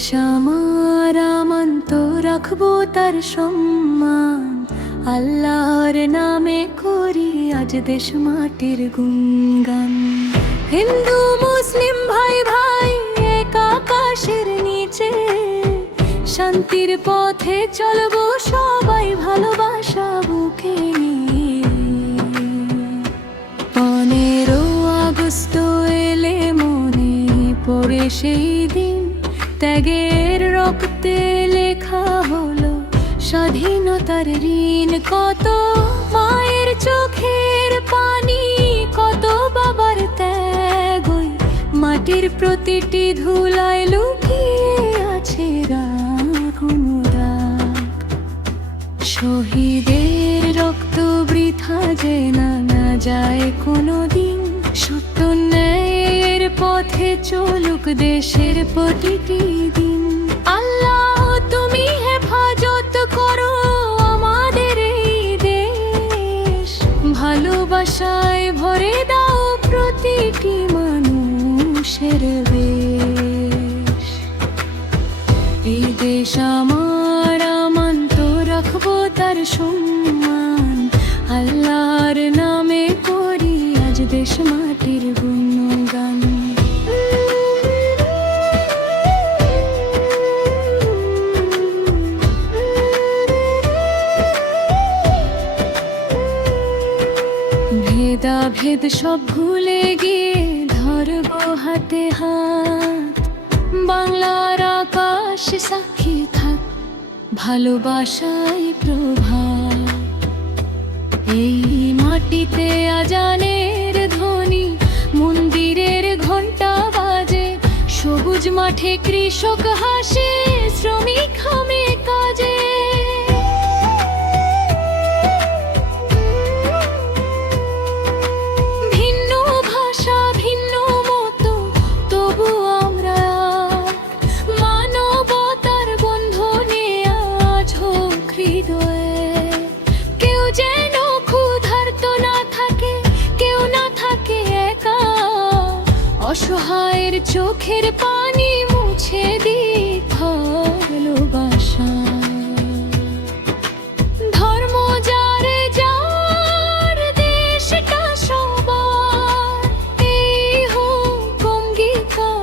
দেশ আমার আমন্ত রাখবো তার সম্মান, আল্লাহর নামে করি আজ দেশ মাটির গুণগান। হিন্দু মুসলিম ভাই ভাই এক আকাশের নিচে, শান্তির পথে চলবো সবাই ভালোবাসা বুকে নিয়ে। 15 আগস্ট এলে মনে পড়ে সেই দিন, ত্যাগের রক্তে লেখা হলো স্বাধীনতার ঋণ। কত মায়ের চোখের পানি, কত বাবার ত্যাগ, ওই মাটির প্রতিটি ধুলায় লুকিয়ে আছে অনুরাগ। শহীদের রক্ত বৃথা যে না যায় কোনো দিন, সত্য ন্যায়ের পথে চলুক দেশের প্রতিটি দিন। আল্লাহ তুমি হেফাজত করো আমাদের এই দেশ, ভালোবাসায় ভরে দাও প্রতিটি মানুষের বেশ। এই দেশ আমার আমন্ত রাখবো তার সম্মান, আল্লাহর নামে করি আজ দেশ মাটির গুণগান। ভেদাভেদ সব ভুলে গিয়ে ধরবো হাতে হাত, বাংলার আকাশ সাক্ষী থাক ভালোবাসায় প্রভাত। এই মাটিতে আজানের ধ্বনি, মন্দিরের ঘন্টা বাজে, সবুজ মাঠে কৃষক হাসে, শ্রমিক হামে কাজে। ভিন্ন ভাষা ভিন্ন মতো তবু আমরা মানবতার বন্ধনে আজ হোক হৃদয়ে। কেউ যেন ক্ষুধার্ত না থাকে, কেউ না থাকে একা, অসহায়ের চোখের পানি মুছে দিক ভালোবাসা। ধর্ম যারে যার দেশটা সবার, এই হোক অঙ্গীকার।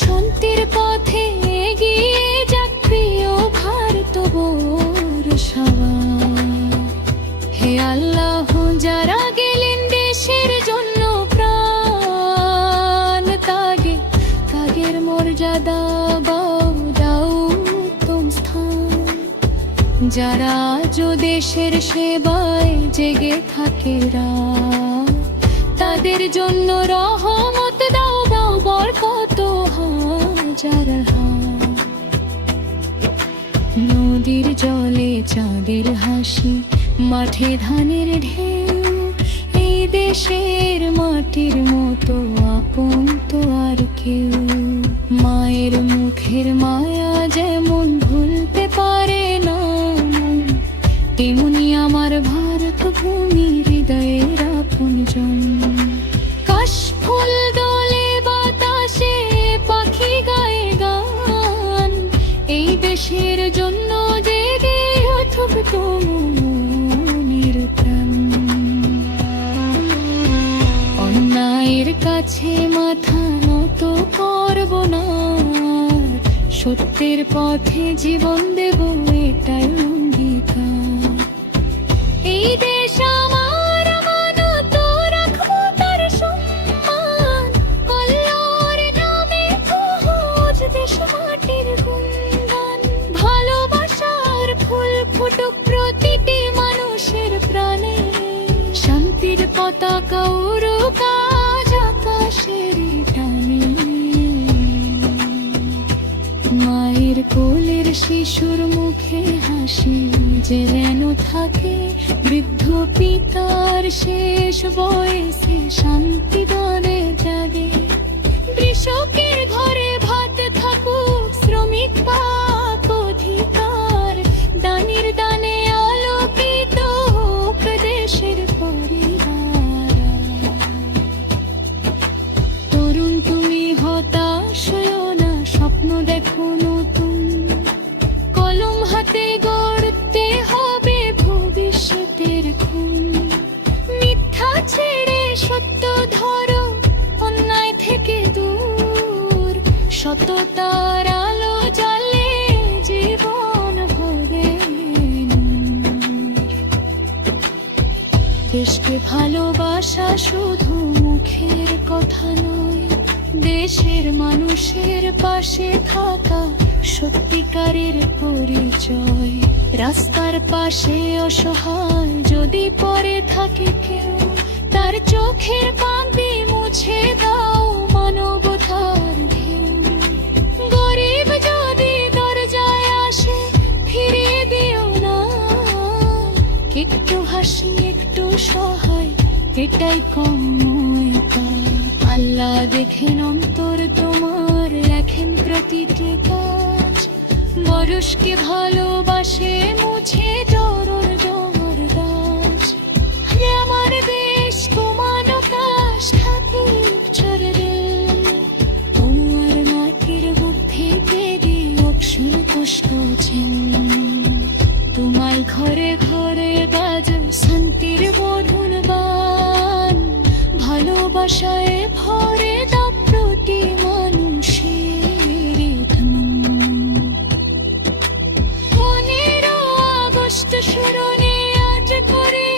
শান্তির পথে এগিয়ে যাক প্রিয় ভারতবর্ষ সবার। হে আল্লাহ যারা গেলেন দেশের জন্য প্রাণ ত্যাগে, ত্যাগের মর্যাদা দাও উত্তম স্থান। যারা আজ দেশের সেবায় জেগে থাকে রাত, তাদের জন্য রহমত দাও বরকত হাজার হাত। নদীর জলে চাঁদের হাসি, মাঠে ধানের ঢেউ, এই দেশের মাটির মতো আপন তো আর কেউ। মায়ের মুখের মায়া যেমন ভুলতে পারে না, তেমনি আমার ভারত ভূমি হৃদয়ের আপনজন। কাশ ফুল দোলে বাতাসে, পাখি গায়ে গান, এই দেশের জন্য জেগে উঠুক মনের প্রাণ। অন্যায়ের কাছে মাথা নত করব না, সত্যের পথে জীবন দেব এটাই অঙ্গীকার। এই দেশ আমার আমানত রাখবো তার সম্মান, আল্লাহর নামে আজ দেশ মাটির গুণগান। ভালোবাসার ফুল ফুটুক প্রতিটি মানুষের প্রাণে, শান্তির পতাকা উড়ুক আজ আকাশের টানে। মায়ের কোলের শিশুর মুখে হাসি যেন থাকে, বৃদ্ধ পিতার শেষ বয়সে শান্তি দানে জাগে। কৃষকের ঘরে ভাত থাকুক, শ্রমিক পাক অধিকার, দানের দানে আলোকিত হোক দেশের পরিবার। তরুণ তুমি হতা স্বপ্ন দেখো নতুন, কলম হাতে গড়তে হবে ভবিষ্যতের খুন। মিথ্যা ছেড়ে সত্য ধরো, অন্যায় থেকে দূর, সততার আলো জ্বলে জীবন ভরে নূর। দেশকে ভালোবাসা শুধু মুখের কথা নয়, দেশের মানুষের পাশে থাকা সত্যিকারের পরিচয়। রাস্তার পাশে অসহায় যদি পড়ে থাকে কেউ, তার চোখের পানি মুছে দাও মানবতার ঢেউ। গরিব যদি দরজায় আসে ফিরিয়ে দিও না, একটু হাসি একটু সহায়, এটাই কময়তা। আল্লাহ দেখেন অন্তর তোমার, লেখেন প্রতিটি কাজ। বরসকে ভালোবাসে মুছে ডরর ডর রাজ। আমার দেশ তোমার আকাশ থাকে উচ্চরে, তোমার মাটির বুক থেকে দিয়ে অক্ষর কষ্ট ছেন। তোমার ঘরে ঘরে বাজ শান্তির বধুন বান, ভালোবাসায় ভরে দাও প্রতি মানুষের ধন। 15 আগস্ট স্মরণে আজ করে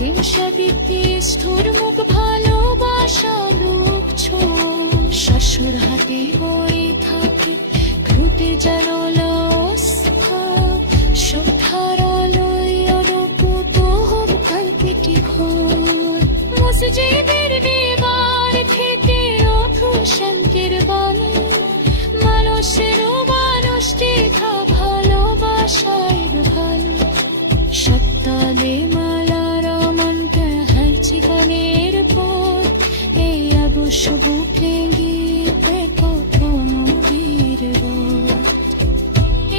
হিংসা দিতে স্থূর মুখ ভালোবাসা রূপ ছো। শ্বশুর হাতে বই থাকে ঘুটে জানলা অস্থা, সন্ধ্যার আলোয় অনুভূত হোক কালকেটি ঘর। মসজিদের দেওয়াল থেকে ওঠো শান্তির বাণী, মানুষের মানুষ দেখা ভালোবাসায় ভালো। সত্তালে মালার মনটা হাইছে গানের পথ, এই অবশ্য বুকে গিয়ে কখনো বীরবত।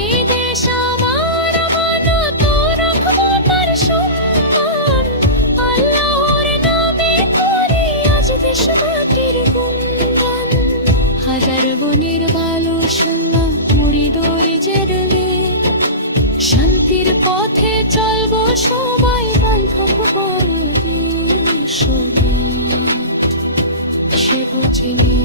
এই দেশ আমার আমানত, রাখবো তার সম্মান। আল্লাহর নামে করি আজ দেশ মাটির গুণগান। হাজার বনের ভালো সন্ধ্যা মুড়ি দই জেরলে, শান্তির পথে চলবো সবাই বান্ধব সে বুঝিনি।